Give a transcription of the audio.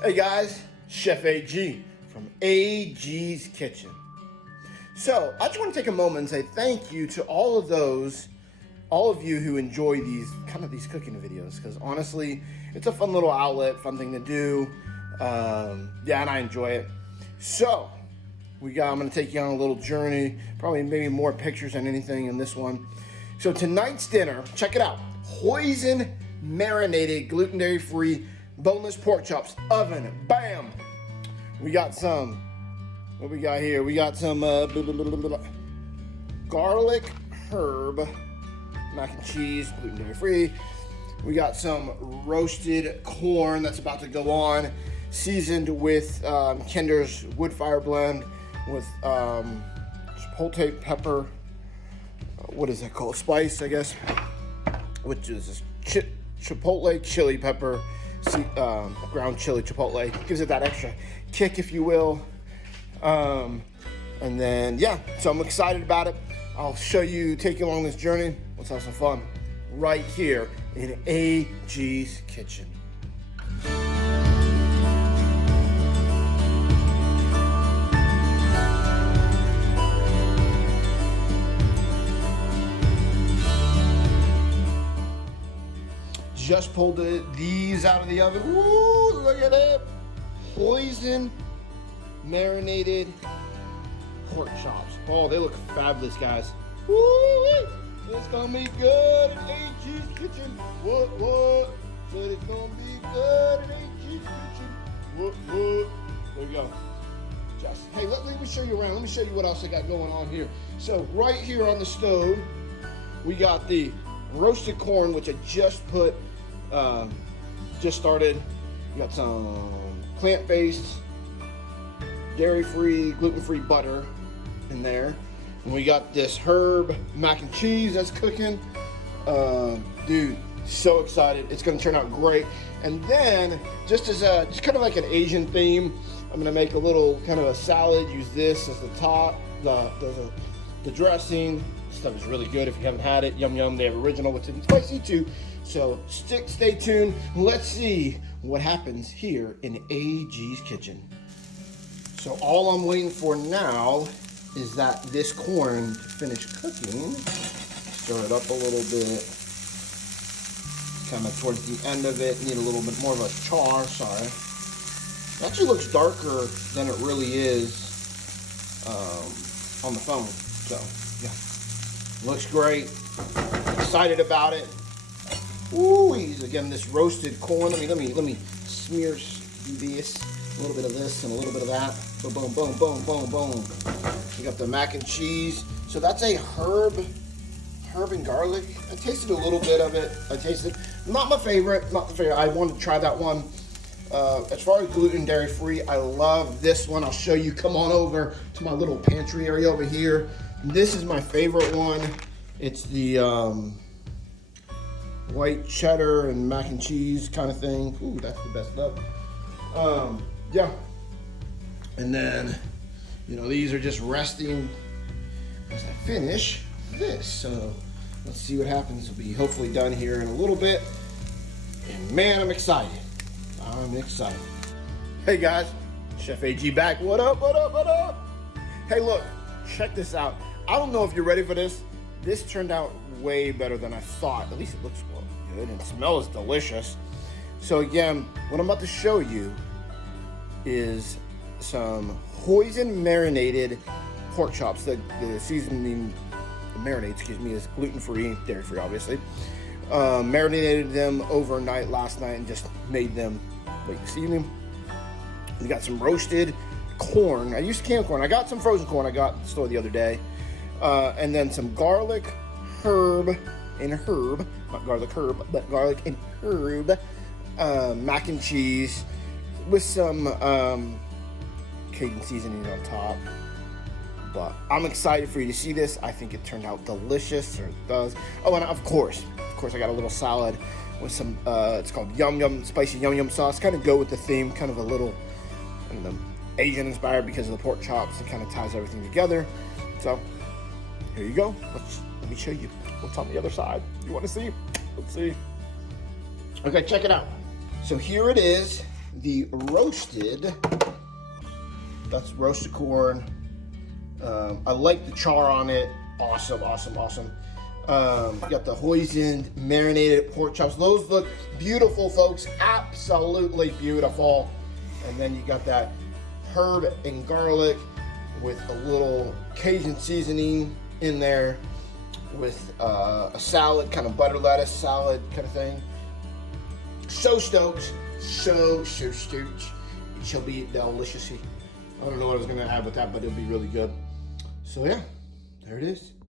Hey guys, Chef AG from AG's Kitchen. So I just want to take a moment and say thank you to all of you who enjoy these cooking videos, because honestly, it's a fun little outlet, fun thing to do. Yeah, and I enjoy it. So I'm gonna take you on a little journey, probably maybe more pictures than anything in this one. So tonight's dinner, check it out. Hoisin marinated, gluten-dairy free, boneless pork chops, oven, bam. We got some, what we got here? We got some garlic herb mac and cheese, gluten-dairy free. We got some roasted corn that's about to go on, seasoned with Kinder's wood fire blend with chipotle pepper. What is that called? Spice, I guess. Which is chipotle chili pepper, ground chili chipotle. Gives it that extra kick, if you will. And then, yeah, so I'm excited about it. I'll take you along this journey. Let's have some fun right here in AG's Kitchen. Just pulled these out of the oven. Woo, look at that. Hoisin marinated pork chops. Oh, they look fabulous, guys. Woo, it's gonna be good in AG's Kitchen. What? Said it's gonna be good in AG's Kitchen. What? There we go. Hey, let me show you around. Let me show you what else I got going on here. So right here on the stove, we got the roasted corn, which I just started. We got some plant-based, dairy-free, gluten-free butter in there. And we got this herb mac and cheese that's cooking. Dude, so excited. It's gonna turn out great. And then, just kind of like an Asian theme, I'm gonna make a little kind of a salad, use this as the top, the dressing. This stuff is really good if you haven't had it. Yum yum, they have original, which is spicy too. So stay tuned. Let's see what happens here in AG's Kitchen. So all I'm waiting for now is that this corn to finish cooking. Stir it up a little bit. Kind of towards the end of it, need a little bit more of a char, sorry. It actually looks darker than it really is on the phone. So yeah, looks great. Excited about it. Ooh, again, this roasted corn. Let me smear this. A little bit of this and a little bit of that. Boom, boom, boom, boom, boom. We got the mac and cheese. So that's a herb and garlic. I tasted a little bit of it. Not my favorite. I wanted to try that one. As far as gluten dairy free, I love this one. I'll show you. Come on over to my little pantry area over here. This is my favorite one. It's the white cheddar and mac and cheese kind of thing. Ooh, that's the best stuff. Yeah. And then, these are just resting as I finish this. So let's see what happens. It'll be hopefully done here in a little bit. And man, I'm excited. Hey guys, Chef AG back. What up? Hey, look, check this out. I don't know if you're ready for this. This turned out way better than I thought. At least it looks good and smells delicious. So again, what I'm about to show you is some Hoisin marinated pork chops. The seasoning, the marinade, is gluten-free, dairy-free, obviously. Marinated them overnight last night and just made them like this evening. We got some roasted corn. I used canned corn. I got some frozen corn I got at the store the other day. And then some garlic, herb, not garlic herb, but garlic and herb, mac and cheese with some Cajun seasoning on top. But I'm excited for you to see this. I think it turned out delicious, or it does. Oh, and of course, I got a little salad with some, it's called Yum Yum, spicy Yum Yum sauce. Kind of go with the theme, kind of a little, Asian inspired because of the pork chops. It kind of ties everything together. So, here you go. Let me show you what's on the other side. You want to see? Let's see. Okay, check it out. So here it is. the roasted, that's roasted corn. I like the char on it. Awesome, awesome, awesome. You got the Hoisin marinated pork chops. Those look beautiful, folks. Absolutely beautiful. And then you got that herb and garlic with a little Cajun seasoning in there with a salad, kind of butter lettuce salad kind of thing. So stoked. So stoked. It shall be delicious. I don't know what I was going to add with that, but it'll be really good. So yeah, there it is.